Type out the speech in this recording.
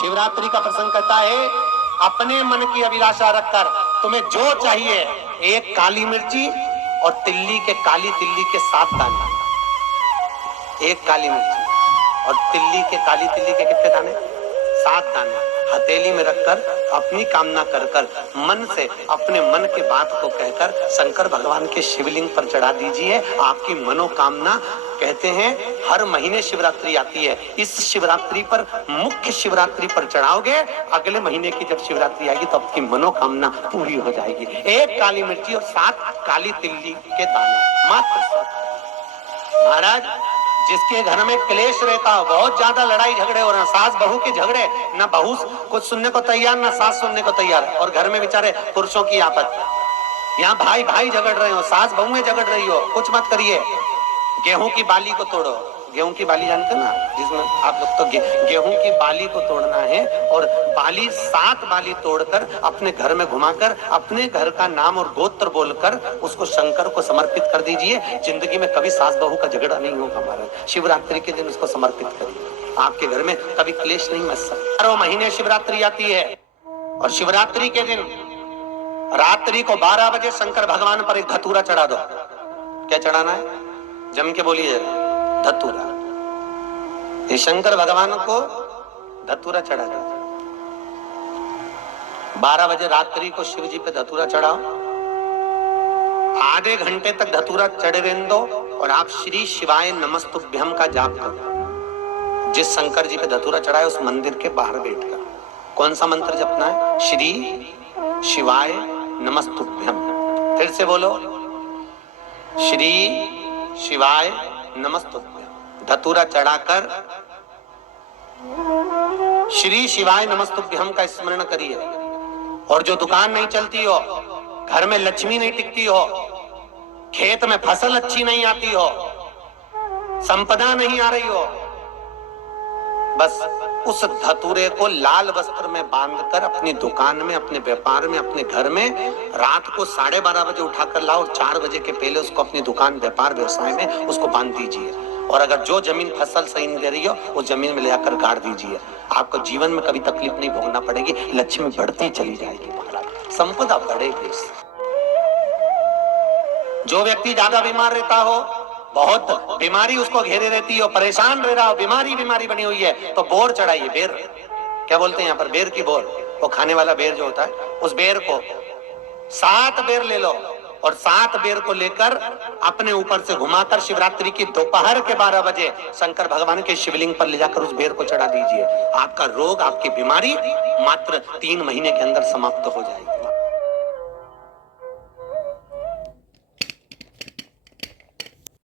शिवरात्रि का प्रसंग कहता है, अपने मन की अभिलाषा रखकर तुम्हें जो चाहिए, एक काली मिर्ची और तिल्ली के काली तिल्ली के 7 दाने। एक काली मिर्ची और तिल्ली के काली तिल्ली के कितने दाने? 7 दाने हथेली में रखकर अपनी कामना कर कर मन से अपने मन की बात को कहकर शंकर भगवान के शिवलिंग पर चढ़ा दीजिए। आपकी मनोकामना, कहते हैं हर महीने शिवरात्रि आती है, इस शिवरात्रि पर, मुख्य शिवरात्रि पर चढ़ाओगे, अगले महीने की जब शिवरात्रि आएगी तो आपकी मनोकामना पूरी हो जाएगी। एक काली मिर्ची और 7 काली तिल्ली के दाने, मात्र 7। महाराज, जिसके घर में क्लेश रहता हो, बहुत ज्यादा लड़ाई झगड़े हो रहे हैं, सास बहू के झगड़े, ना बहू कुछ सुनने को तैयार ना सास सुनने को तैयार, और घर में बेचारे पुरुषों की आपत, यहाँ भाई भाई झगड़ रहे हो, सास बहू में झगड़ रही हो, कुछ मत करिए। गेहूं की बाली को तोड़ो। गेहूं की बाली जानते ना, जिसमें आप लोग तो गेहूं की बाली को तोड़ना है, और बाली 7 बाली तोड़कर अपने घर में घुमाकर अपने घर का नाम और गोत्र बोलकर उसको शंकर को समर्पित कर दीजिए। जिंदगी में कभी सास बहू का झगड़ा नहीं होगा। हमारा शिवरात्रि के दिन उसको समर्पित करिए, आपके घर में कभी क्लेश नहीं मच सकता। 12 महीने शिवरात्रि आती है, और शिवरात्रि के दिन रात्रि को 12 बजे शंकर भगवान पर एक धतूरा चढ़ा दो। क्या चढ़ाना है? जम के बोलिए जरा, धतूरा। ये शंकर भगवान को धतूरा चढ़ा दो। 12 बजे रात्रि को शिव जी पे धतूरा चढ़ाओ, आधे घंटे तक धतूरा चढ़े रहने दो, और आप श्री शिवाय नमस्तुभ्यम का जाप करो। जिस शंकर जी पे धतूरा चढ़ाए उस मंदिर के बाहर बैठकर कौन सा मंत्र जपना है? श्री शिवाय नमस्तुभ्यम। फिर से बोलो, श्री शिवाय नमस्तुभ्यम। धतूरा चढ़ाकर श्री शिवाय नमस्तुभ्यम का स्मरण करिए। और जो दुकान नहीं चलती हो, घर में लक्ष्मी नहीं टिकती हो, खेत में फसल अच्छी नहीं आती हो, संपदा नहीं आ रही हो, बस उस धतूरे को लाल वस्त्र में बांधकर अपनी दुकान में, अपने व्यापार में, अपने घर में रात को 12:30 बजे उठाकर लाओ, और 4 बजे के पहले उसको अपनी दुकान, व्यापार, व्यवसाय में उसको बांध दीजिए। और अगर जो जमीन फसल सही नहीं दे रही हो, वो जमीन में ले आकर गाड़ दीजिए। आपको जीवन में कभी तकलीफ नहीं भोगना पड़ेगी, लक्ष्मी बढ़ती चली जाएगी, संपदा बढ़ेगी। जो व्यक्ति ज्यादा बीमार रहता हो, बहुत बीमारी उसको घेरे रहती है, परेशान रह रहा हो, बीमारी बनी हुई है, तो बोर चढ़ाइए। बेर, क्या बोलते हैं यहाँ पर? बेर की बोर, वो खाने वाला बेर जो होता है, उस बेर को 7 बेर ले लो, और 7 बेर को लेकर अपने ऊपर से घुमाकर शिवरात्रि की दोपहर के 12 बजे शंकर भगवान के शिवलिंग पर ले जाकर उस बेर को चढ़ा दीजिए। आपका रोग, आपकी बीमारी मात्र 3 महीने के अंदर समाप्त हो जाएगी।